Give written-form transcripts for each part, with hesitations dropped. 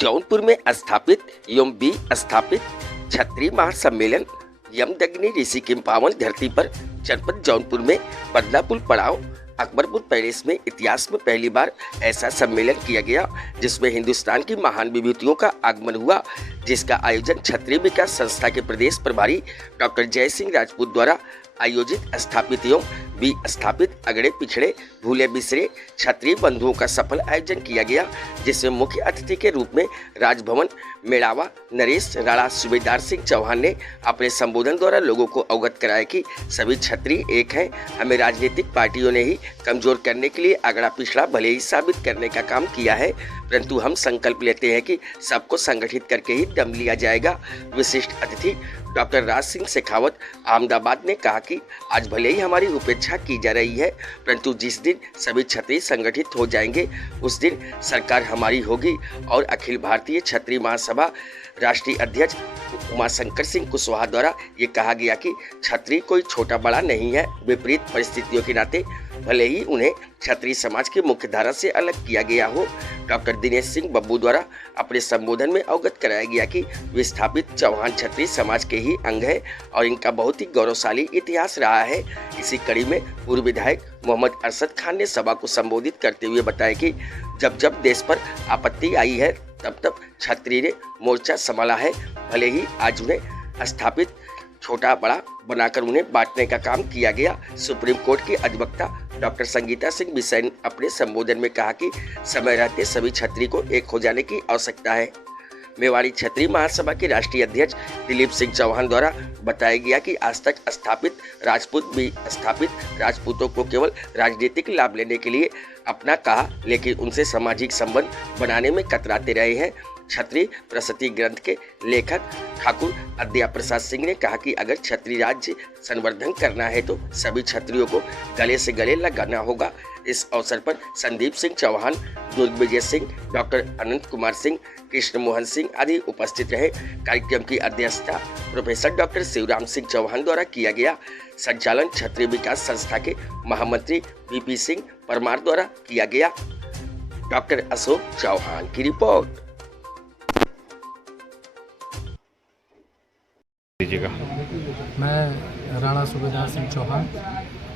जौनपुर में स्थापित एवं स्थापित क्षत्रिय महासम्मेलन यमदग्नि ऋषि की पावन धरती पर जनपद जौनपुर में बदलापुर पड़ाव अकबरपुर पैलेस में इतिहास में पहली बार ऐसा सम्मेलन किया गया जिसमें हिंदुस्तान की महान विभूतियों का आगमन हुआ, जिसका आयोजन क्षत्रिय विकास संस्था के प्रदेश प्रभारी डॉक्टर जय सिंह राजपूत द्वारा आयोजित स्थापित एवं विस्थापित अगड़े पिछड़े भूले बिसरे क्षत्रिय बंधुओं का सफल आयोजन किया गया, जिसमें मुख्य अतिथि के रूप में राजभवन मेड़ावा नरेश राणा सूबेदार सिंह चौहान ने अपने संबोधन द्वारा लोगों को अवगत कराया कि सभी क्षत्रिय एक हैं। हमें राजनीतिक पार्टियों ने ही कमजोर करने के लिए अगड़ा पिछड़ा भले ही साबित करने का काम किया है, परंतु हम संकल्प लेते हैं कि सबको संगठित करके ही दम लिया जाएगा। विशिष्ट अतिथि डॉक्टर राज सिंह शेखावत अहमदाबाद ने कहा कि आज भले ही हमारी उपेक्षा की जा रही है, परंतु जिस दिन सभी क्षत्रिय संगठित हो जाएंगे उस दिन सरकार हमारी होगी। और अखिल भारतीय क्षत्रिय महासभा राष्ट्रीय अध्यक्ष उमाशंकर सिंह कुशवाहा द्वारा ये कहा गया कि क्षत्रिय कोई छोटा बड़ा नहीं है। विपरीत परिस्थितियों के नाते भले ही उन्हें क्षत्रिय समाज की मुख्य धारा से अलग किया गया हो। डॉक्टर दिनेश सिंह बब्बू द्वारा अपने संबोधन में अवगत कराया गया कि विस्थापित चौहान क्षत्रिय समाज के ही अंग है और इनका बहुत ही गौरवशाली इतिहास रहा है। इसी कड़ी में पूर्व विधायक मोहम्मद अरशद खान ने सभा को संबोधित करते हुए बताया कि जब जब देश पर आपत्ति आई है तब तब क्षत्रिय ने मोर्चा संभाला है। भले ही आज उन्हें स्थापित छोटा बड़ा बनाकर उन्हें बांटने का काम किया गया। सुप्रीम कोर्ट की अधिवक्ता डॉक्टर संगीता सिंह बिसेन ने अपने संबोधन में कहा कि समय रहते सभी क्षत्रिय को एक हो जाने की आवश्यकता है। मेवाड़ी क्षत्रिय महासभा के राष्ट्रीय अध्यक्ष दिलीप सिंह चौहान द्वारा बताया गया कि आज तक स्थापित राजपूत भी स्थापित राजपूतों को केवल राजनीतिक लाभ लेने के लिए अपना कहा, लेकिन उनसे सामाजिक संबंध बनाने में कतराते रहे हैं। क्षत्रिय प्रशस्ति ग्रंथ के लेखक ठाकुर अद्या प्रसाद सिंह ने कहा कि अगर क्षत्रिय राज्य संवर्धन करना है तो सभी क्षत्रियों को गले से गले लगाना होगा। इस अवसर पर संदीप सिंह चौहान, दुर्गविजय सिंह, डॉक्टर अनंत कुमार सिंह, कृष्ण मोहन सिंह आदि उपस्थित रहे। कार्यक्रम की अध्यक्षता प्रोफेसर डॉक्टर शिवराम सिंह चौहान द्वारा किया गया। संचालन क्षत्रिय विकास संस्था के महामंत्री वीपी सिंह परमार द्वारा किया गया। डॉक्टर अशोक चौहान की रिपोर्ट। मैं राणा सूबेदार सिंह चौहान,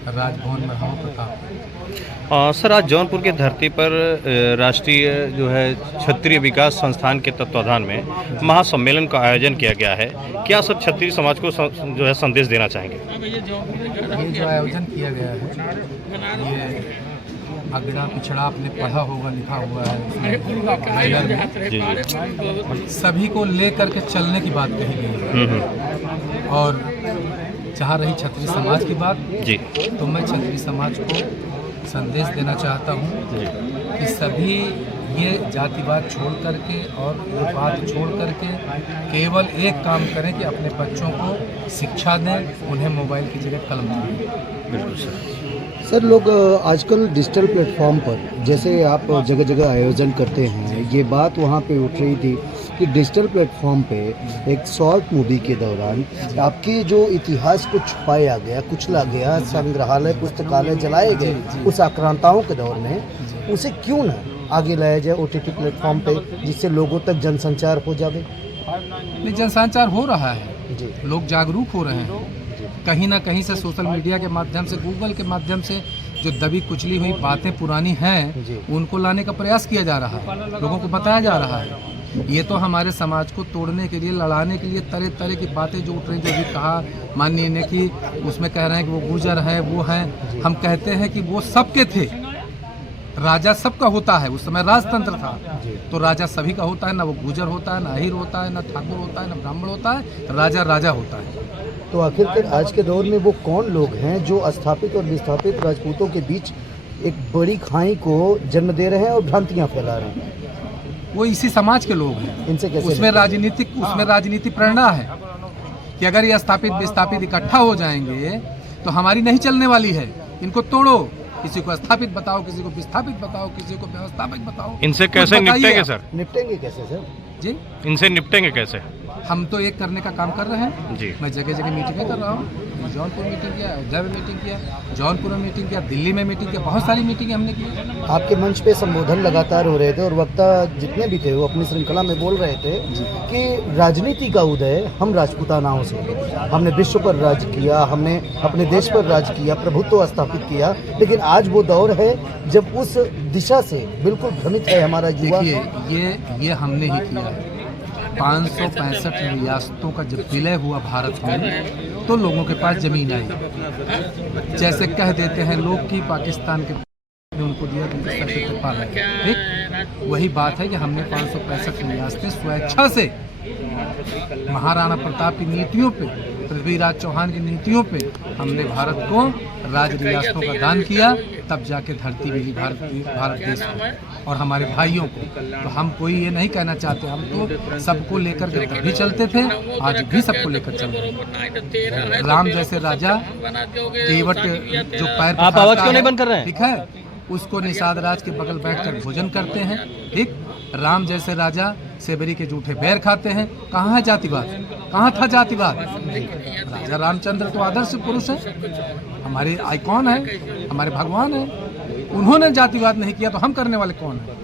राजभवन में हूँ प्रताप। सर, आज जौनपुर की धरती पर राष्ट्रीय जो है क्षत्रिय विकास संस्थान के तत्वाधान में महासम्मेलन का आयोजन किया गया है। क्या सर क्षत्रिय समाज को जो है संदेश देना चाहेंगे? ये जो आयोजन किया गया है ये अगड़ा पिछड़ा आपने पढ़ा होगा, लिखा हुआ है। सभी को लेकर के चलने की बात कही गई है। और जहाँ रही क्षत्रिय समाज की बात जी, तो मैं क्षत्रिय समाज को संदेश देना चाहता हूँ कि सभी ये जातिवाद छोड़ करके और ये बात छोड़ करके केवल एक काम करें कि अपने बच्चों को शिक्षा दें, उन्हें मोबाइल की जगह कलम दें। बिल्कुल सर। सर, लोग आजकल डिजिटल प्लेटफॉर्म पर जैसे आप जगह जगह आयोजन करते हैं, ये बात वहाँ पे उठ रही थी कि डिजिटल प्लेटफॉर्म पे एक शॉर्ट मूवी के दौरान आपके जो इतिहास को छुपाया गया, कुचला गया, संग्रहालय पुस्तकालय जलाए गए उस आक्रांताओं के दौर में, उसे क्यों ना आगे लाया जाए OTT प्लेटफॉर्म पे, जिससे लोगों तक जनसंचार हो जाए? नहीं, जनसंचार हो रहा है जी, लोग जागरूक हो रहे हैं। कहीं ना कहीं से सोशल मीडिया के माध्यम से, गूगल के माध्यम से जो दबी कुचली हुई बातें पुरानी हैं उनको लाने का प्रयास किया जा रहा है, लोगों को बताया जा रहा है। ये तो हमारे समाज को तोड़ने के लिए, लड़ाने के लिए तरह तरह की बातें जो उठ रही, जो भी कहा माननीय ने कि उसमें कह रहे हैं कि वो गुर्जर हैं, वो हैं। हम कहते हैं कि वो सबके थे, राजा सबका होता है। उस समय राजतंत्र था तो राजा सभी का होता है, ना वो गुर्जर होता है, ना अहिर होता है, ना ठाकुर होता है, ना ब्राह्मण होता है, राजा राजा होता है। तो आखिरकार आज के दौर में वो कौन लोग हैं जो स्थापित और विस्थापित राजपूतों के बीच एक बड़ी खाई को जन्म दे रहे हैं और भ्रांतियां फैला रहे हैं? वो इसी समाज के लोग हैं। इनसे कैसे उसमें राजनीतिक प्रेरणा है कि अगर ये स्थापित विस्थापित इकट्ठा हो जाएंगे तो हमारी नहीं चलने वाली है। इनको तोड़ो, किसी को स्थापित बताओ, किसी को विस्थापित बताओ, किसी को व्यवस्थापित बताओ। इनसे कैसे निपटेंगे सर? निपटेंगे कैसे सर? जी, इनसे निपटेंगे कैसे? हम तो एक करने का काम कर रहे हैं जी। मैं जगह जगह मीटिंगें कर रहा हूँ। जौनपुर मीटिंग किया, अयोध्या में मीटिंग किया, जौनपुर में मीटिंग किया, दिल्ली में मीटिंग किया, बहुत सारी मीटिंगें हमने की। आपके मंच पे संबोधन लगातार हो रहे थे और वक्ता जितने भी थे वो अपनी श्रृंखला में बोल रहे थे कि राजनीति का उदय हम राजपूतानाओं से है। हमने विश्व पर राज किया, हमने अपने देश पर राज किया, प्रभुत्व स्थापित किया, लेकिन आज वो दौर है जब उस दिशा से बिल्कुल भ्रमित है हमारा युवा। देखिए ये हमने ही किया है। 565 रियासतों का जब विलय हुआ भारत में तो लोगों के पास जमीन आई। जैसे कह देते हैं लोग कि पाकिस्तान के ने उनको दिया ठीक, वही बात है कि हमने 565 रियासतें स्वेच्छा से महाराणा प्रताप की नीतियों पे, पृथ्वीराज चौहान की नीतियों पे हमने भारत को राज रियासतों का दान किया, तब जाके धरती मिली भारत देश को और हमारे भाइयों को। तो हम कोई ये नहीं कहना चाहते, हम तो सबको लेकर के तब भी चलते थे, आज भी सबको लेकर चल रहे हैं। राम जैसे राजा केवट जो पैर आप आवाज क्यों नहीं बंद कर रहे हैं? ठीक है, उसको निषाद राज के बगल बैठकर भोजन करते हैं। ठीक, राम जैसे राजा सेबरी के जूठे बैर खाते हैं। कहाँ है जातिवाद? कहाँ था जातिवाद? राजा रामचंद्र तो आदर्श पुरुष है, हमारे आइकॉन है, हमारे भगवान है। उन्होंने जातिवाद नहीं किया तो हम करने वाले कौन है?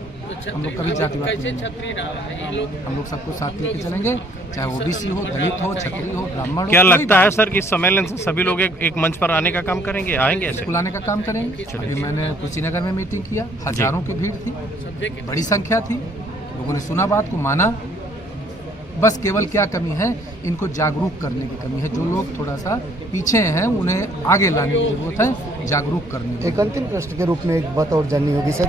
हम लोग कभी जातिवाद नहीं, हम लोग सबको साथ लेके चलेंगे, चाहे ओबीसी हो, दलित हो, क्षत्रिय हो, ब्राह्मण हो। क्या लगता है सर कि इस सम्मेलन से सभी लोग एक मंच पर आने का काम करेंगे, आएंगे ऐसे? बुलाने का काम करेंगे। अभी मैंने कुशीनगर में मीटिंग किया, हजारों की भीड़ थी, बड़ी संख्या थी, लोगों ने सुना, बात को माना। बस केवल क्या कमी है, इनको जागरूक करने की कमी है। जो लोग थोड़ा सा पीछे हैं उन्हें आगे लाने की जरूरत है, जागरूक करने की। एक अंतिम प्रश्न के रूप में एक बात और जाननी होगी सर,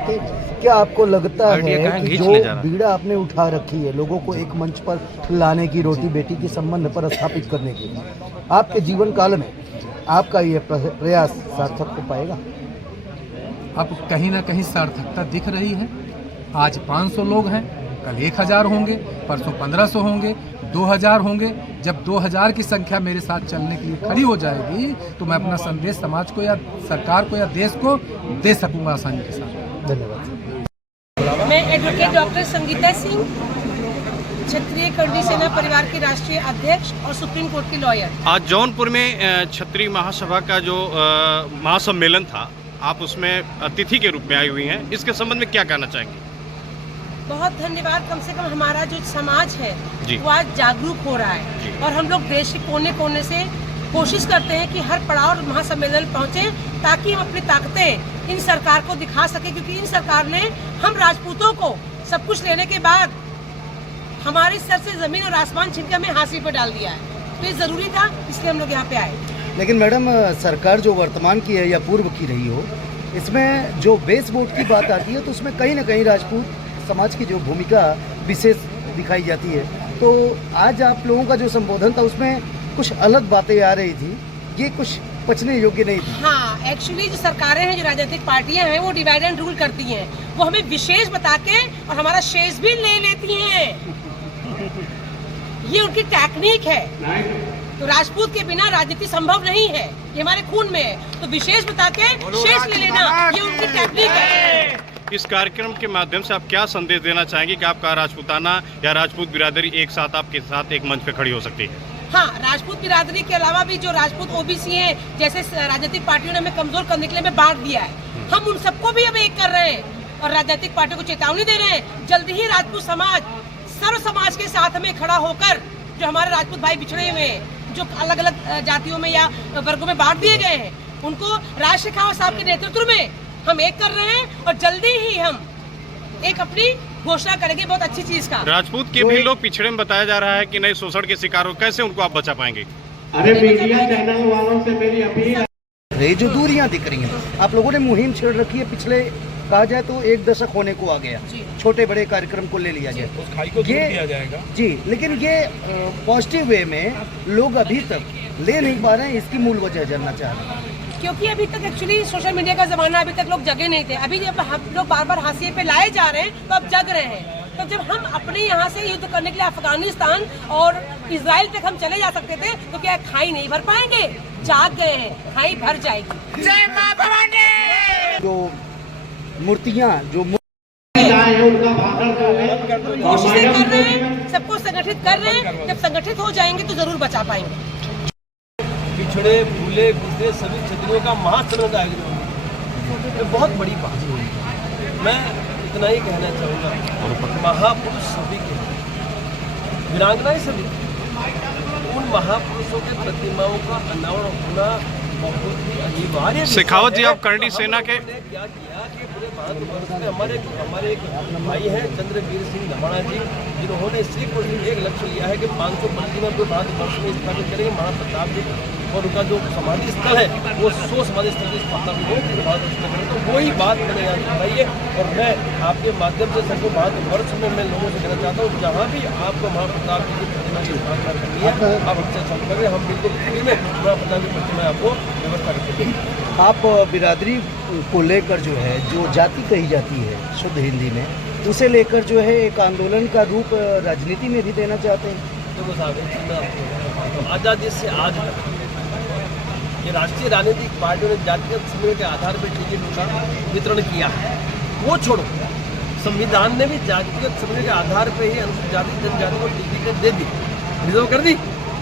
क्या आपको लगता है कि जो बीड़ा आपने उठा रखी है लोगों को एक मंच पर लाने की, रोटी बेटी के संबंध पर स्थापित करने की, आपके जीवन काल में आपका ये प्रयास सार्थक हो पाएगा? अब कहीं ना कहीं सार्थकता दिख रही है। आज 500 लोग हैं, कल 1000 होंगे, परसों 1500 होंगे, 2000 होंगे। जब 2000 की संख्या मेरे साथ चलने के लिए खड़ी हो जाएगी तो मैं अपना संदेश समाज को या सरकार को या देश को दे सकूंगा आसानी के साथ। धन्यवाद। मैं एडवोकेट डॉक्टर संगीता सिंह, क्षत्रिय करणी सेना परिवार की राष्ट्रीय अध्यक्ष और सुप्रीम कोर्ट की लॉयर। आज जौनपुर में क्षत्रिय महासभा का जो महासम्मेलन था, आप उसमें अतिथि के रूप में आई हुई हैं, इसके संबंध में क्या कहना चाहेंगे? बहुत धन्यवाद। कम से कम हमारा जो समाज है जी। वो आज जागरूक हो रहा है और हम लोग देश के कोने कोने से कोशिश करते हैं कि हर पड़ाव महासम्मेलन पहुंचे ताकि हम अपनी ताकतें इन सरकार को दिखा सके, क्योंकि इन सरकार ने हम राजपूतों को सब कुछ लेने के बाद हमारे सर से जमीन और आसमान छीन के हमें हासिल पर डाल दिया है। तो ये जरूरी था, इसलिए हम लोग यहाँ पे आए। लेकिन मैडम, सरकार जो वर्तमान की है या पूर्व की रही हो, इसमें जो बेस वोट की बात आती है तो उसमें कहीं ना कहीं राजपूत समाज की जो भूमिका विशेष दिखाई जाती है। तो आज आप लोगों का जो संबोधन था उसमें कुछ अलग बातें आ रही थी, ये कुछ पचने योग्य नहीं थी। हाँ, एक्चुअली जो सरकारें हैं, जो राजनीतिक पार्टियां हैं, वो डिवाइड एंड रूल करती हैं। वो हमें विशेष बता के और हमारा शेष भी ले लेती हैं। ये उनकी टेक्निक है। तो राजपूत के बिना राजनीति संभव नहीं है, ये हमारे खून में है। तो विशेष बता के शेष ले लेना, ये उनकी टेक्निक है। इस कार्यक्रम के माध्यम से आप क्या संदेश देना चाहेंगे कि आपका राजपूताना या राजपूत बिरादरी एक साथ आपके साथ एक मंच पे खड़ी हो सकती है? हाँ, राजपूत बिरादरी के अलावा भी जो राजपूत ओबीसी हैं, जैसे राजनीतिक पार्टियों ने हमें कमजोर करने के लिए हमें बांट दिया है, हम उन सबको भी अब एक कर रहे हैं और राजनीतिक पार्टियों को चेतावनी दे रहे हैं। जल्दी ही राजपूत समाज सर्व समाज के साथ में खड़ा होकर, जो हमारे राजपूत भाई बिछड़े हुए हैं, जो अलग अलग जातियों में या वर्गों में बांट दिए गए हैं, उनको राज शेखावत साहब के नेतृत्व में हम एक कर रहे हैं और जल्दी ही हम एक अपनी घोषणा करेंगे बहुत अच्छी चीज का। राजपूत के भी लोग पिछड़े में बताया जा रहा है कि नए शोषण के शिकार हो, कैसे उनको आप बचा पाएंगे? अरे मीडिया चैनल वालों से मेरी अपील है, जो दूरियां दिख रही हैं, आप लोगों ने मुहिम छेड़ रखी है, पिछले कहा जाए तो 1 दशक होने को आ गया, छोटे बड़े कार्यक्रम को ले लिया जाए, उस खाई को दूर किया जाएगा जी। लेकिन ये पॉजिटिव वे में लोग अभी तक ले नहीं पा रहे हैं, इसकी मूल वजह जानना चाह रहे हैं। क्योंकि अभी तक एक्चुअली सोशल मीडिया का जमाना, अभी तक लोग जगे नहीं थे। अभी जब हम लोग बार बार हाशिए पे लाए जा रहे हैं तो अब जग रहे हैं। तो जब हम अपने यहाँ से युद्ध करने के लिए अफगानिस्तान और इजराइल तक हम चले जा सकते थे, तो क्या खाई नहीं भर पाएंगे? जाग गए हैं, खाई भर जाएगी। जय मां भवानी। जो मूर्तियाँ जो उनका भाषण कोशिशें कर रहे हैं, सबको संगठित कर रहे हैं, जब संगठित हो जाएंगे तो जरूर बचा पाएंगे। पिछड़े भूले गुजरे सभी क्षत्रियों का महासम्मेलन का आयोजन होगा, ये बहुत बड़ी बात है। मैं इतना ही कहना चाहूँगा, महापुरुष सभी के वीरांगनाएं सभी, उन महापुरुषों के प्रतिमाओं का अनावरण होना बहुत ही अनिवार्य। शेखावत जी, आप करणी सेना के क्या किया कि पूरे भारतवर्ष में हमारे एक भाई हैं चंद्रवीर सिंह धमाड़ा जी, जिन्होंने सिर्फ एक लक्ष्य लिया है कि 500 प्रतिमा पूरे भारतवर्ष में स्थापित करेंगे। महाप्रताप जी और उनका जो समाधि स्थल है वो 100 समाधि स्थल की स्थापना भी हो पूरे भारतवर्ष में करें। तो वही बात मैंने यहाँ बताई है और मैं आपके माध्यम से सबको भारतवर्ष में मैं लोगों से कहना चाहता हूँ, जहाँ भी आपको महाप्रताप जी की प्रतिमा की स्थापना करनी है आप हमसे संपर्क करें, हम बिल्कुल फ्री में महाप्रताप की प्रतिमा आपको व्यवस्था करके देंगे। आप बिरादरी को लेकर जो है, जो जाति कही जाती है शुद्ध हिंदी में, उसे लेकर जो है एक आंदोलन का रूप राजनीति में भी देना चाहते हैं? देखो साहब, तो आज़ादी से आज तक ये राष्ट्रीय राजनीतिक पार्टियों ने जातिगत समूह के आधार पर टिकट का वितरण किया है, वो छोड़ो। संविधान ने भी जातिगत समूह के आधार पर ही अनुसूचित जाति जनजाति को टिकट दे दी, रिजर्व कर दी।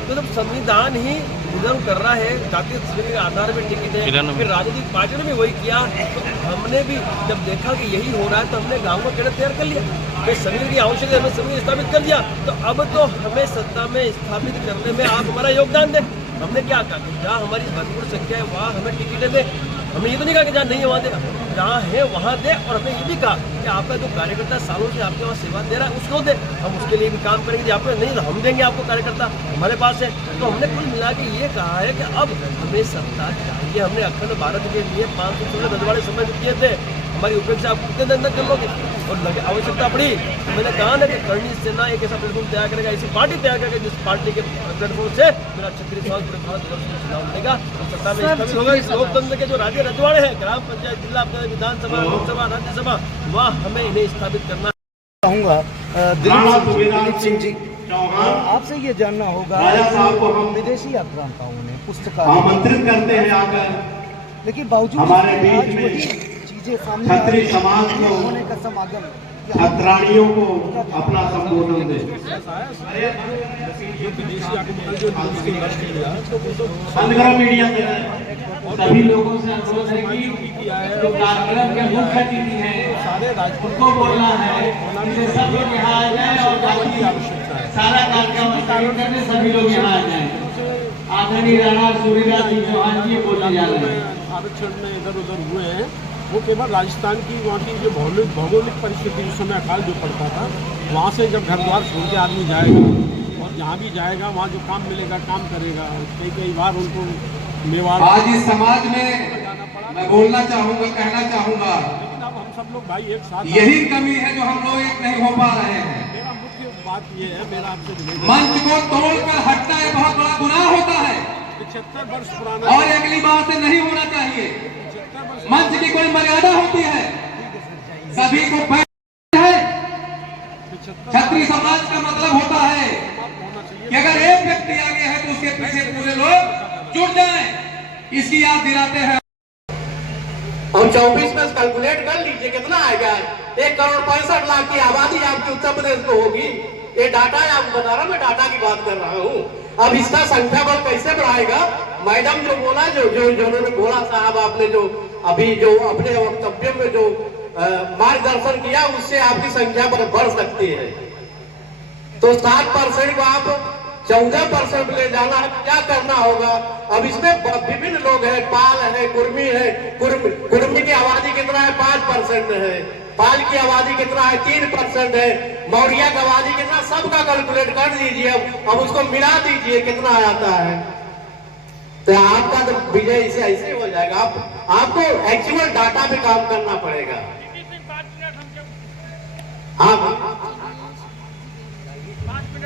तो जब संविधान ही रिजर्व कर रहा है जातिगत समूह के आधार पर टिकट है, फिर राजनीतिक पार्टियों ने भी वही किया। तो हमने भी जब देखा कि यही हो रहा है तो हमने गाँव का कैडर तैयार कर लिया, फिर समीर की आवश्यकता हमें समीर स्थापित कर दिया। तो अब तो हमें सत्ता में स्थापित करने में आप हमारा योगदान दें। हमने क्या कहा कि जहाँ हमारी भरपूर संख्या है वहाँ हमें टिकटें दें। हमने ये तो नहीं कहा कि जहाँ नहीं है वहाँ दे, जहाँ है वहाँ दे। और हमने ये भी कहा कि आपका जो कार्यकर्ता सालों से आपके वहाँ सेवा दे रहा है उसको दे, हम उसके लिए भी काम करेंगे। आप नहीं तो हम देंगे आपको कार्यकर्ता, हमारे पास है। तो हमने कुल मिला के ये कहा है कि अब हमें सत्ता चाहिए। हमने अखंड भारत के लिए 516 रजवाड़े समय किए थे, हमारी उपेक्षा आप कितने दिन तक कर लोगे? और लगे आवश्यकता पड़ी मैंने कहा ना कि करणी सेना एक ऐसा प्लेटफॉर्म तैयार करेगा, ऐसी पार्टी तैयार करेगा जिस पार्टी के प्लेटफॉर्म से मेरा क्षत्रिय समाज पूरे भारतवर्ष में चुनाव लड़ेगा और सत्ता में स्थापित होगा। इस लोकतंत्र के जो राज्य रजवाड़े हैं, ग्राम पंचायत, जिला पंचायत, विधानसभा, लोकसभा, राज्यसभा, वहाँ हमें इन्हें स्थापित करना चाहूँगा। दिलीप सिंह जी, आपसे ये जानना होगा, विदेशी आक्रांताओं ने पुस्तक आमंत्रित करते हैं आकर, लेकिन बावजूद हमारे बीच आज में वही चीजें सामने क्षत्रिय समाज को, होने का समागम, छत्राणियों को अपना संबोधन दे। बंद करो मीडिया से। सभी लोगों से अनुरोध है कि जो कार्यक्रम के मुख्य अतिथि हैं उनको बोलना है कि सब लोग यहाँ आ जाए और सारा कार्यक्रम स्थापित करने सभी लोग यहाँ आ जाए। आदरणीय राणा सूर्यराज जी चौहान जी बोलने जा रहे हैं। आरक्षण में इधर उधर हुए हैं, वो केवल राजस्थान की वहाँ की जो भौगोलिक परिस्थिति उस समय अकाल जो पड़ता था, वहाँ से जब घर द्वार छोड़ के आदमी जाएगा और जहाँ भी जाएगा वहाँ जो काम मिलेगा काम करेगा। कई बार उनको मेवाड़ आज इस समाज में मैं बोलना चाहूँगा, कहना चाहूँगा, लेकिन अब हम सब लोग भाई एक साथ, यही कमी है जो हम लोग एक नहीं हो पा रहे हैं। मेरा मुख्य बात ये है, मेरा आपसे मंच को तोड़कर हटना एक बहुत बड़ा गुनाह होता है 75 वर्ष पुराना और अगली बार से नहीं होना चाहिए। मंच की कोई मर्यादा होती है, सभी को बैठ है। क्षत्रिय समाज का मतलब होता है कि अगर एक व्यक्ति आगे है तो उसके पीछे पूरे लोग जुड़ जाएं। इसकी याद दिलाते हैं। हम 24 में कैलकुलेट कर लीजिए कितना आएगा। 1,65,00,000 की आबादी आपकी उत्तर प्रदेश में होगी। ये डाटा है, आपको बता रहा हूँ, मैं डाटा की बात कर रहा हूँ। अब इसका संख्या बल कैसे बढ़ाएगा? मैडम जो बोला, जो उन्होंने बोला, साहब आपने जो अभी जो अपने वक्तव्य में जो मार्गदर्शन किया, उससे आपकी संख्या बढ़ सकती है। तो 7% को आप 14% ले जाना है, क्या करना होगा? अब इसमें विभिन्न लोग हैं, पाल है, कुर्मी है। कुर्मी की आबादी कितना है? 5% है। पाल की आबादी कितना है? 3% है। मौर्या की आबादी कितना? सबका कैलकुलेट कर दीजिए, अब उसको मिला दीजिए कितना आता है, तो आपका तो विजय इसे ऐसे हो जाएगा। आपको एक्चुअल डाटा पे काम करना पड़ेगा।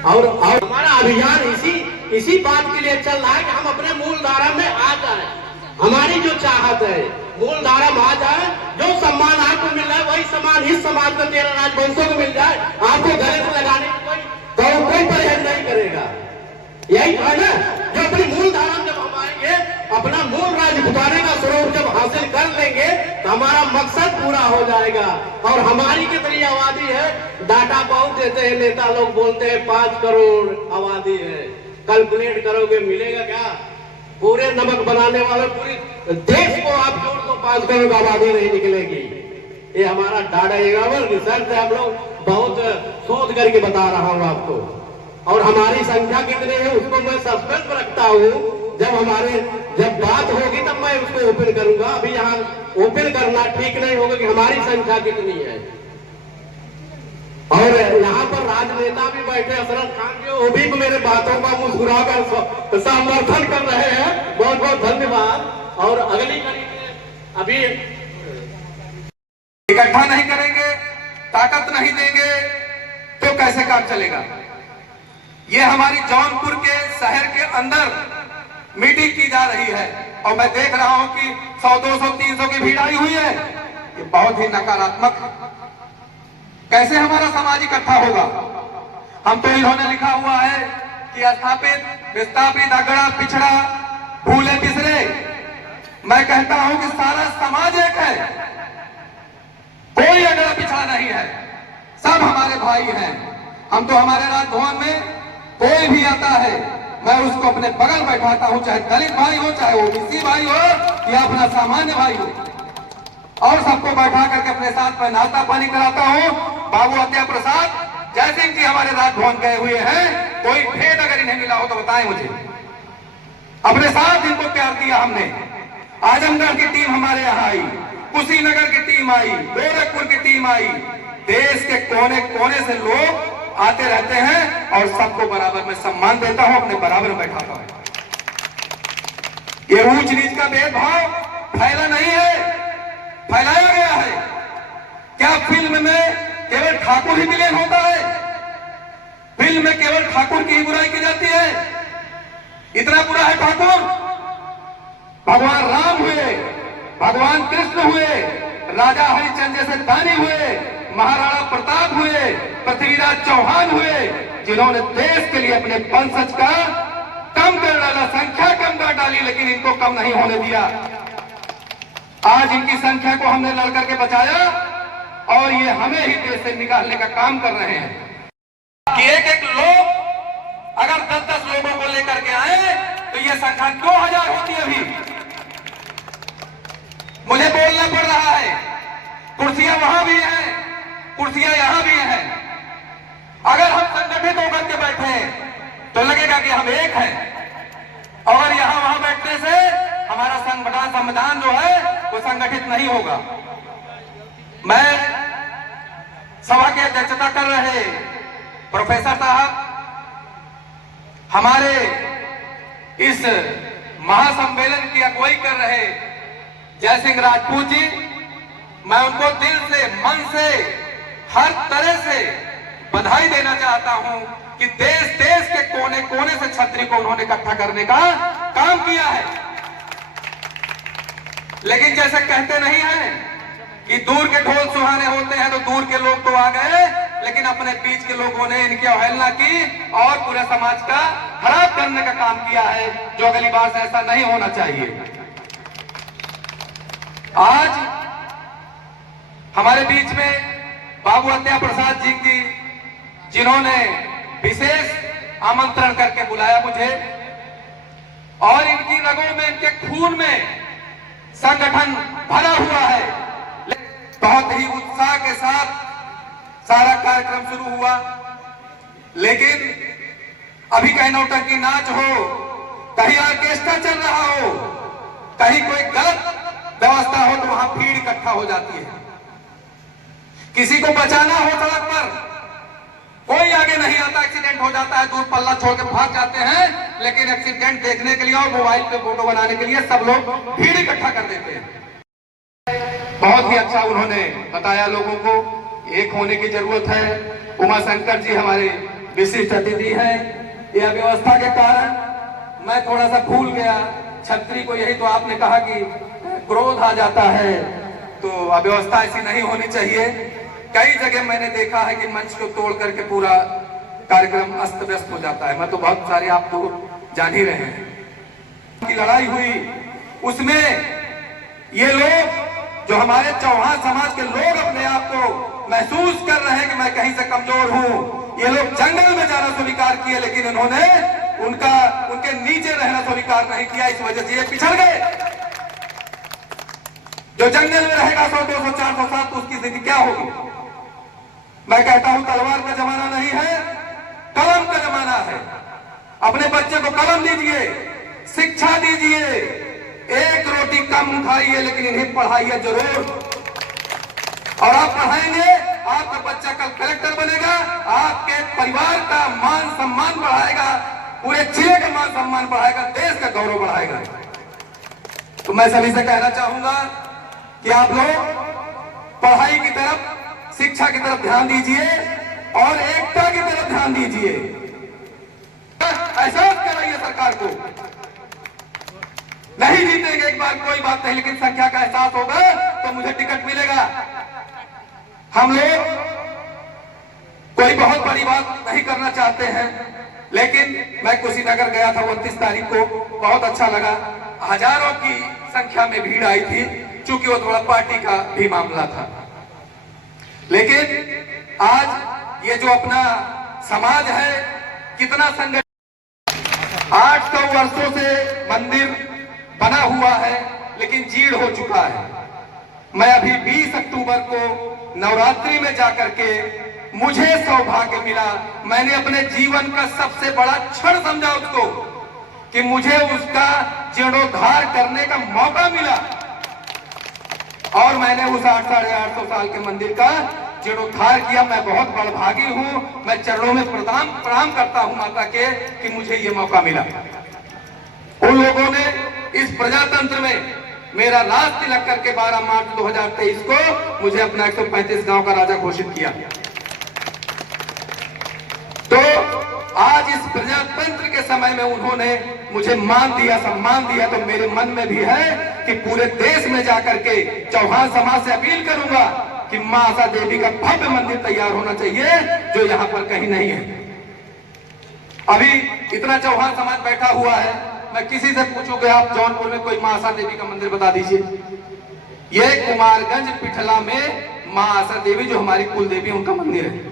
और हमारा अभियान इसी बात के लिए चल रहा है कि हम अपने मूल धारा में आ जाए। हमारी जो चाहत है मूल धारा में आ जाए, जो सम्मान आपको मिल रहा है वही सम्मान इस समाज को, 13 राजवंशों को मिल जाए। आपको गले से लगाने की कोई परहेज नहीं करेगा। यही है ना, जो अपनी मूल धारा में जब हम आएंगे, अपना मूल राजपुताने का स्वरूप जब हासिल कर लेंगे तो हमारा मकसद पूरा हो जाएगा। और हमारी कितनी आबादी है? डाटा बहुत देते हैं नेता लोग, बोलते हैं 5 करोड़ आबादी है, कैलकुलेट करोगे मिलेगा क्या? पूरे नमक बनाने वाले पूरे देश को आप जोड़ दो 5 करोड़ आबादी नहीं निकलेगी। ये हमारा डाटा रिसर्च है, हम लोग बहुत शोध करके बता रहा हूँ आपको। और हमारी संख्या कितनी है उसको मैं सस्पेंस में रखता हूँ, जब बात होगी तब मैं उसको ओपन करूंगा। अभी यहाँ ओपन करना ठीक नहीं होगा कि हमारी संख्या कितनी है। और यहाँ पर राजनेता भी बैठे, हसरत खान जी, वो भी मेरे बातों का मुस्कुरा कर समर्थन कर रहे हैं, बहुत बहुत धन्यवाद। और अगली कड़ी में अभी इकट्ठा नहीं करेंगे, ताकत नहीं देंगे तो कैसे काम चलेगा? ये हमारी जौनपुर के शहर के अंदर मीटिंग की जा रही है और मैं देख रहा हूं कि 100, 200, 300 की भीड़ आई हुई है। ये बहुत ही नकारात्मक। कैसे हमारा समाज इकट्ठा होगा? हम तो इन्होंने लिखा हुआ है कि स्थापित, विस्थापित, अगड़ा, पिछड़ा, भूले, बिसरे। मैं कहता हूं कि सारा समाज एक है, कोई अगड़ा पिछड़ा नहीं है, सब हमारे भाई हैं। हम तो हमारे राजभवन में कोई भी आता है मैं उसको अपने बगल बैठाता हूं, चाहे दलित भाई हो, चाहे ओबीसी भाई हो या अपना सामान्य भाई हो, और सबको बैठा करके अपने साथ में नाश्ता पानी कराता हूं। बाबू हत्या प्रसाद जयसिंह जी हमारे राजभवन गए हुए हैं, कोई भेद अगर इन्हें मिला हो तो बताएं मुझे। अपने साथ इनको प्यार दिया हमने। आजमगढ़ की टीम हमारे यहाँ आई, कुशीनगर की टीम आई, गोरखपुर की टीम आई। देश के कोने कोने से लोग आते रहते हैं और सबको बराबर में सम्मान देता हूं, अपने बराबर में बैठाता हूं। ये ऊंच नीच का भेदभाव फैला नहीं है, फैलाया गया है। क्या फिल्म में केवल ठाकुर ही विलेन होता है? फिल्म में केवल ठाकुर की ही बुराई की जाती है? इतना बुरा है ठाकुर? भगवान राम हुए, भगवान कृष्ण हुए, राजा हरिश्चंद्र जैसे दानी हुए, महाराणा प्रताप हुए, पृथ्वीराज चौहान हुए, जिन्होंने देश के लिए अपने वंशज का कम कर डाला, संख्या कम कर डाली, लेकिन इनको कम नहीं होने दिया। आज इनकी संख्या को हमने लड़ करके बचाया और ये हमें ही देश से निकालने का काम कर रहे हैं। कि एक एक लोग अगर 10-10 लोगों को लेकर के आए तो ये संख्या 2000 होती है। अभी मुझे बोलना पड़ रहा है, कुर्सियां वहां भी हैं, कुर्सियां यहां भी हैं। अगर हम संगठित होकर के बैठे तो लगेगा कि हम एक हैं, और यहां वहां बैठने से हमारा संविधान जो है वो संगठित नहीं होगा। मैं सभा की अध्यक्षता कर रहे प्रोफेसर साहब, हमारे इस महासम्मेलन की अगुवाई कर रहे जयसिंह राजपूत जी, मैं उनको दिल से, मन से, हर तरह से बधाई देना चाहता हूं कि देश के कोने कोने से छतरी को उन्होंने इकट्ठा करने का काम किया है। लेकिन जैसे कहते नहीं है कि दूर के ढोल सुहाने होते हैं, तो दूर के लोग तो आ गए, लेकिन अपने बीच के लोगों ने इनकी अवहेलना की और पूरे समाज का खराब करने का काम किया है, जो अगली बार से ऐसा नहीं होना चाहिए। आज हमारे बीच में बाबू हत्या प्रसाद जी की, जिन्होंने विशेष आमंत्रण करके बुलाया मुझे, और इनकी रगों में, इनके खून में संगठन भरा हुआ है। बहुत ही उत्साह के साथ सारा कार्यक्रम शुरू हुआ, लेकिन अभी कहीं नौटंकी नाच हो, कहीं ऑर्केस्ट्रा चल रहा हो, कहीं कोई गलत व्यवस्था हो, तो वहां भीड़ इकट्ठा हो जाती है। किसी को बचाना हो सड़क पर, कोई आगे नहीं आता, एक्सीडेंट हो जाता है, दूर पल्ला छोड़ के भाग जाते हैं, लेकिन एक्सीडेंट देखने के लिए और मोबाइल पे फोटो बनाने के लिए सब लोग भीड़ इकट्ठा कर देते हैं। बहुत ही अच्छा उन्होंने बताया लोगों को, एक होने की जरूरत है। उमा शंकर जी हमारे विशिष्ट अतिथि हैं। यह व्यवस्था के कारण मैं थोड़ा सा भूल गया छतरी को, यही तो आपने कहा कि क्रोध आ जाता है, तो अव्यवस्था ऐसी नहीं होनी चाहिए। कई जगह मैंने देखा है कि मंच को तोड़ करके पूरा कार्यक्रम अस्त व्यस्त हो जाता है। मैं तो बहुत सारे आप तो जान ही रहे हैं कि लड़ाई हुई, उसमें ये लोग जो हमारे चौहान समाज के लोग अपने आप को महसूस कर रहे हैं कि मैं कहीं से कमजोर हूं। ये लोग जंगल में जाना स्वीकार किए, लेकिन इन्होंने उनके नीचे रहना स्वीकार नहीं किया। इस वजह से ये पिछड़ गए। जो जंगल में रहेगा 100, 200, 400 साल, तो उसकी जिंदगी क्या होगी? मैं कहता हूं तलवार का जमाना नहीं है, कलम का जमाना है। अपने बच्चे को कलम दीजिए, शिक्षा दीजिए, एक रोटी कम खाइए, लेकिन इन्हें पढ़ाइए जरूर। और आप पढ़ाएंगे, आपका बच्चा कल कलेक्टर बनेगा, आपके परिवार का मान सम्मान बढ़ाएगा, पूरे जिले का मान सम्मान बढ़ाएगा, देश का गौरव बढ़ाएगा। तो मैं सभी से कहना चाहूंगा कि आप लोग पढ़ाई की तरफ, शिक्षा की तरफ ध्यान दीजिए और एकता की तरफ ध्यान दीजिए। एहसास कराइए सरकार को। नहीं जीतेंगे एक बार कोई बात नहीं, लेकिन संख्या का एहसास होगा तो मुझे टिकट मिलेगा। हम लोग कोई बहुत बड़ी बात नहीं करना चाहते हैं, लेकिन मैं कुशीनगर गया था 29 तारीख को, बहुत अच्छा लगा। हजारों की संख्या में भीड़ आई थी, क्योंकि वो थोड़ा पार्टी का भी मामला था। लेकिन आज ये जो अपना समाज है, कितना संगठन, 800 वर्षों से मंदिर बना हुआ है, लेकिन जीर्ण हो चुका है। मैं अभी 20 अक्टूबर को नवरात्रि में जाकर के मुझे सौभाग्य मिला, मैंने अपने जीवन का सबसे बड़ा क्षण समझा उसको, कि मुझे उसका जीर्णोद्धार करने का मौका मिला। और मैंने उस 800 साल के मंदिर का जीर्णोद्धार किया। मैं बहुत बड़भागी हूं, मैं चरणों में प्रणाम करता हूं माता के कि मुझे ये मौका मिला। उन लोगों ने इस प्रजातंत्र में मेरा राज तिलक करके 12 मार्च 2023 को मुझे अपना 135 गांव का राजा घोषित किया। तो आज इस प्रजातंत्र के समय में उन्होंने मुझे मान दिया, सम्मान दिया, तो मेरे मन में भी है कि पूरे देश में जाकर के चौहान समाज से अपील करूंगा कि मां आशा देवी का भव्य मंदिर तैयार होना चाहिए, जो यहाँ पर कहीं नहीं है। अभी इतना चौहान समाज बैठा हुआ है, मैं किसी से पूछूं कि आप जौनपुर में कोई मां आशा देवी का मंदिर बता दीजिए। ये कुमारगंज पिठला में मां आशा देवी, जो हमारी कुल देवी, उनका मंदिर है।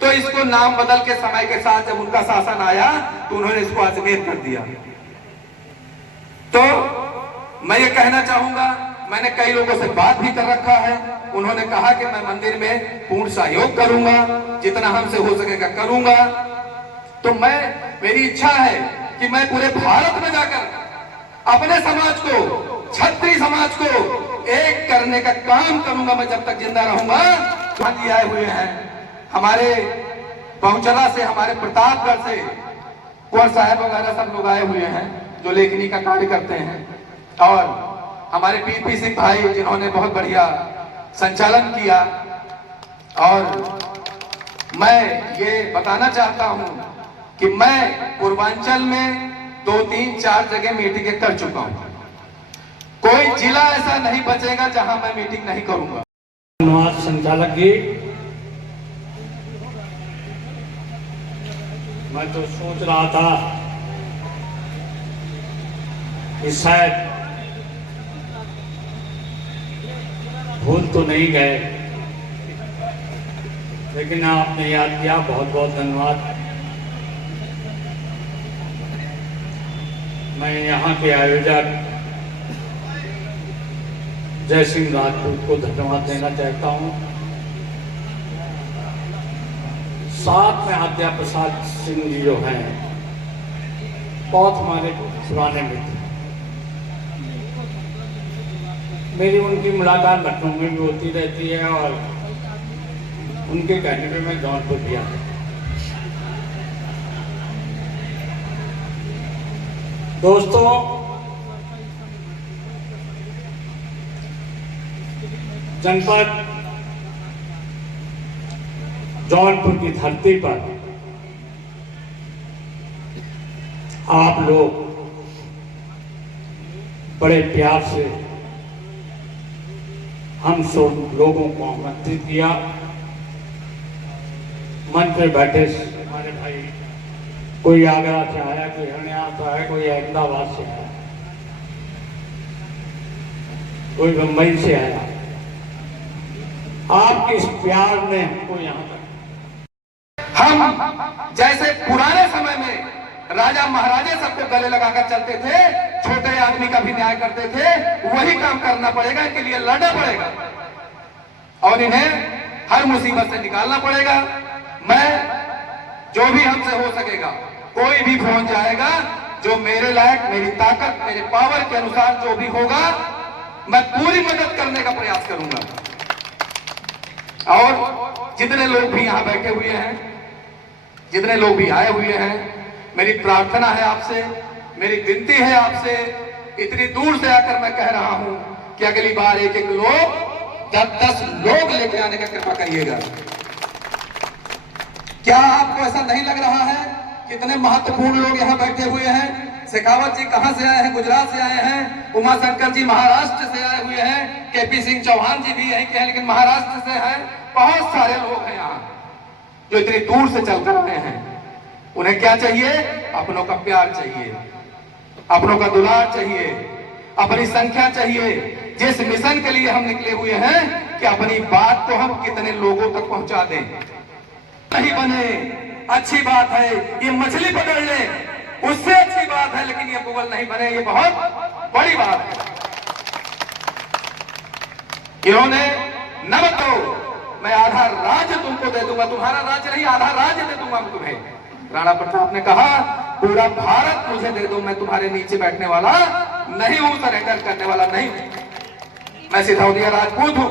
तो इसको नाम बदल के समय के साथ जब उनका शासन आया तो उन्होंने इसको अजमेर कर दिया। तो मैं ये कहना चाहूंगा, मैंने कई लोगों से बात भी कर रखा है, उन्होंने कहा कि मैं मंदिर में पूर्ण सहयोग करूंगा, जितना हमसे हो सकेगा करूंगा। तो मेरी इच्छा है कि मैं पूरे भारत में जाकर अपने समाज को, क्षत्रिय समाज को एक करने का काम करूंगा। मैं जब तक जिंदा रहूंगा। गांधी आए हुए हैं हमारे बहुचरा से, हमारे प्रतापगढ़ से, कुंवर साहब वगैरह सब लोग आए हुए हैं जो लेखनी का कार्य करते हैं, और हमारे पी सिंह भाई जिन्होंने बहुत बढ़िया संचालन किया। और मैं ये बताना चाहता हूं कि मैं पूर्वांचल में 2, 3, 4 जगह मीटिंगें कर चुका हूं। कोई जिला ऐसा नहीं बचेगा जहां मैं मीटिंग नहीं करूंगा। धन्यवाद संचालक जी। मैं तो सोच रहा था कि शायद भूल तो नहीं गए, लेकिन आपने याद किया, बहुत बहुत धन्यवाद। मैं यहाँ के आयोजक जय सिंह राजपूत को धन्यवाद देना चाहता हूँ। साथ में आद्या प्रसाद सिंह जी जो हैं, बहुत हमारे पुराने मित्र, मेरी उनकी मुलाकात लखनऊ में भी होती रहती है, और उनके कहने पे मैं जौनपुर भी आता हूँ। दोस्तों, जनपद जौनपुर की धरती पर आप लोग बड़े प्यार से हम सब लोगों को आमंत्रित किया। मंच पे बैठे हमारे भाई, कोई आगरा से आया, कोई हरियाणा से आया, कोई अहमदाबाद से आया, कोई मुंबई से आया। आपके इस प्यार ने हमको यहाँ तक, हम जैसे पुराने समय में राजा महाराजे सबको गले लगाकर चलते थे, छोटे आदमी का भी न्याय करते थे, वही काम करना पड़ेगा, इनके लिए लड़ना पड़ेगा और इन्हें हर मुसीबत से निकालना पड़ेगा। मैं जो भी हमसे हो सकेगा, कोई भी पहुंच जाएगा, जो मेरे लायक, मेरी ताकत, मेरे पावर के अनुसार जो भी होगा, मैं पूरी मदद करने का प्रयास करूंगा। और जितने लोग भी यहां बैठे हुए हैं, जितने लोग भी आए हुए हैं, मेरी प्रार्थना है आपसे, मेरी विनती है आपसे, इतनी दूर से आकर मैं कह रहा हूं कि अगली बार एक एक लोग 10-10 लोग लेके आने का कृपा करिएगा। क्या आपको ऐसा नहीं लग रहा है कितने महत्वपूर्ण लोग यहाँ बैठे हुए हैं? शेखावत जी कहां से आए हैं? गुजरात से आए हैं। उमाशंकर जी महाराष्ट्र से आए हुए हैं। केपी सिंह चौहान जी भी यहीं के हैं, लेकिन महाराष्ट्र से हैं। बहुत सारे लोग हैं यहाँ जो इतनी दूर से चलकर आए हैं। उन्हें क्या चाहिए? अपनों का प्यार चाहिए, अपनों का दुलार चाहिए, अपनी संख्या चाहिए। जिस मिशन के लिए हम निकले हुए हैं कि अपनी बात को हम कितने लोगों तक पहुंचा दें। नहीं बने अच्छी बात है, ये मछली पकड़ ले उससे अच्छी बात है, लेकिन ये मुगल नहीं बने, ये बहुत बड़ी बात है। इन्होंने न तो मैं आधा राज्य तुमको दे दूंगा, तुम्हारा राज्य नहीं, आधा राज्य दे दूंगा मैं तुम्हें। राणा प्रताप ने कहा पूरा भारत मुझे दे दो, मैं तुम्हारे नीचे बैठने वाला नहीं हूं, सरेंडर करने वाला नहीं हूं। मैं सिसोदिया राजपूत हूं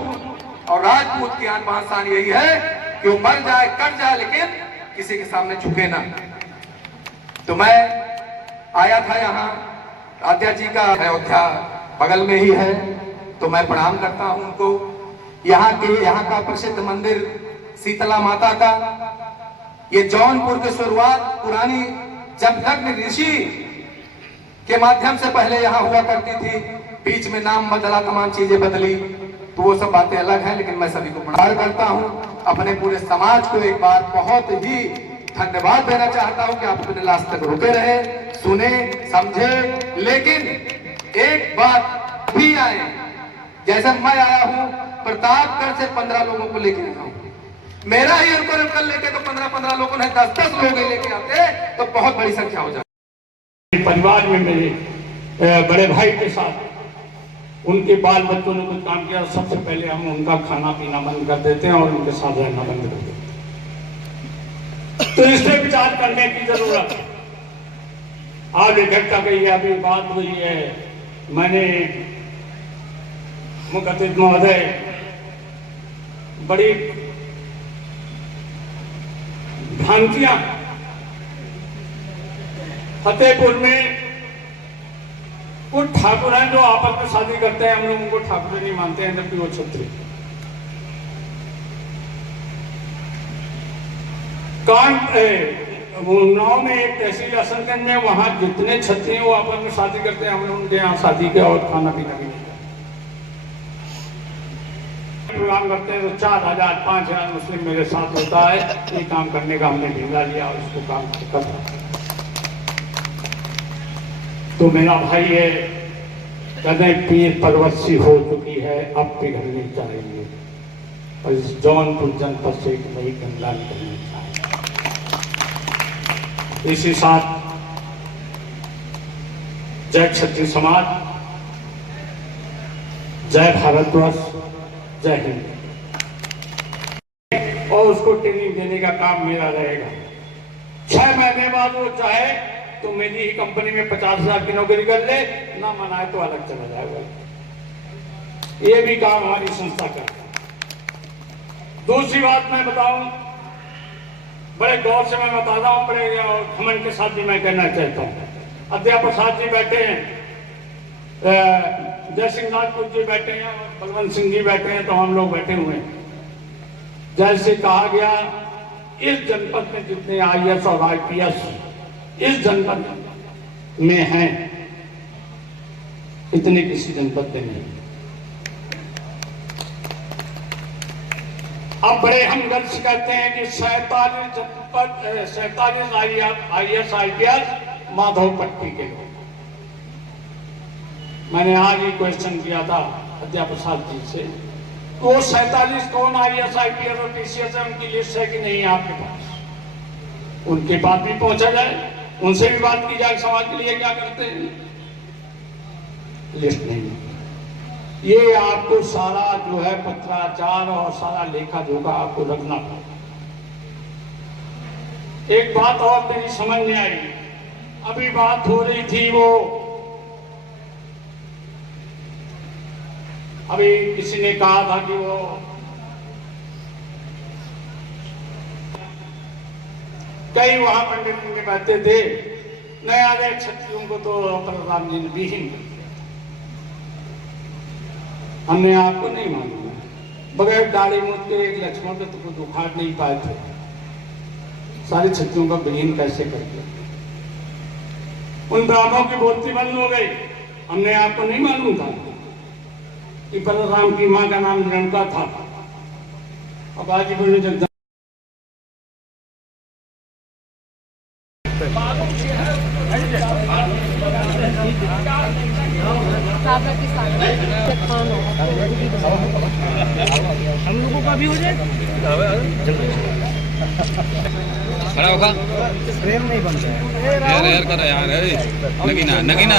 और राजपूत की आन बान शान यही है कि वो मर जाए कट जाए, लेकिन किसी के सामने झुके ना। तो मैं आया था यहाँ, आद्या जी का अयोध्या बगल में ही है, तो मैं प्रणाम करता हूं उनको। यहाँ का प्रसिद्ध मंदिर शीतला माता का, ये जौनपुर की शुरुआत पुरानी जमदग्नि ऋषि के माध्यम से पहले यहाँ हुआ करती थी। बीच में नाम बदला, तमाम चीजें बदली, तो वो सब बातें अलग हैं, लेकिन मैं सभी को प्रणाम करता हूँ। अपने पूरे समाज को एक बार बहुत ही धन्यवाद देना चाहता हूँ कि आप अपने लास्ट तक रुके रहे, सुने, समझे। लेकिन एक बात भी आए, जैसे मैं आया हूँ प्रतापगढ़ से 15 लोगों को लेकर आया हूँ, मेरा ही अंकुर लेके तो 15-15 लोगों ने 10-10 लोग लेके आते तो बहुत बड़ी संख्या हो जाती। परिवार में मेरे बड़े भाई के साथ उनके बाल बच्चों ने कुछ काम किया, सबसे पहले हम उनका खाना पीना बंद कर देते हैं और उनके साथ रहना बंद कर देते हैं। तो इस पे विचार करने की जरूरत है। आज इकट्ठा कही अभी बात हुई है, मैंने मुखतिब महोदय बड़ी भ्रांतियां, फतेहपुर में कुछ ठाकुर हैं जो आपस में शादी करते हैं, हम लोग उनको ठाकुर नहीं मानते हैं, जबकि वो छत्री। उन्नाव में एक तहसील असलगंज में, वहां जितने छत्री हैं वो आपस में शादी करते हैं, हम लोग उनके यहाँ शादी के और खाना पीना भी नहीं प्रोग्राम करते हैं। तो 4,000-5,000 मुस्लिम मेरे साथ होता है, ये काम करने का हमने ढीला लिया और इसको काम करना। तो मेरा भाई है, कहते पीर परवसी हो चुकी है, अब पिघलनी चाहिए और इस जौनपुर जनपद से एक नई गंगा निकलनी चाहिए। इसी साथ जय क्षत्रिय समाज, जय भारतवर्ष, जय हिंद। और उसको ट्रेनिंग देने का काम मेरा रहेगा। 6 महीने बाद वो चाहे तो मेरी ही कंपनी में 50,000 की नौकरी कर ले, ना मनाए तो अलग चला जाएगा। ये भी काम हमारी संस्था करता है। दूसरी बात मैं बताऊं, बड़े गौर से मैं बता रहा हूं, बड़े और घमंड के साथ भी मैं कहना चाहता हूं। अध्यापक साहब जी बैठे हैं, जय सिंह राजपूत जी बैठे हैं, बलवंत सिंह जी बैठे हैं, तो हम लोग बैठे हुए हैं। जैसे कहा गया, इस जनपद में जितने IAS और IPS इस जनपद में हैं, इतने किसी जनपद में नहीं। अब बड़े हम गर्व से कहते हैं कि 47 जनपद, 47 IAS IPS माधव पट्टी के लोग। मैंने आज ही क्वेश्चन किया था अध्यापक साहब जी से तो 47 कौन IAS IPS और PCS है, उनकी लिस्ट है कि नहीं है आपके पास? उनके पास भी पहुंचा जाए, उनसे भी बात की जाए समाज के लिए क्या करते हैं। लिस्ट नहीं है। ये आपको सारा जो है पत्राचार और सारा लेखा जोखा आपको रखना पड़ेगा। एक बात और मेरी समझ में आई, अभी बात हो रही थी वो, अभी किसी ने कहा था कि वो कई वहां पंडित जी बैठते थे, नया नए क्षत्रियों को तो परशुराम जी ने विहीन कर दिया। हमने आपको नहीं मालूम है, बगैर दाढ़ी मूछ के एक लक्ष्मण पे तो उखाड़ नहीं पाए थे, सारे क्षत्रियों का विलीन कैसे कर दिया। उन ब्राह्मणों की बोलती बंद हो गई। हमने आपको नहीं मालूम था कि परशुराम की मां का नाम रेणुका था। अब आज बोले जगदम्बा हम लोगों का भी हो जाए। खड़ा होगा फ्रेम नहीं बन रहा है। यार यार कर यार नगीना नगीना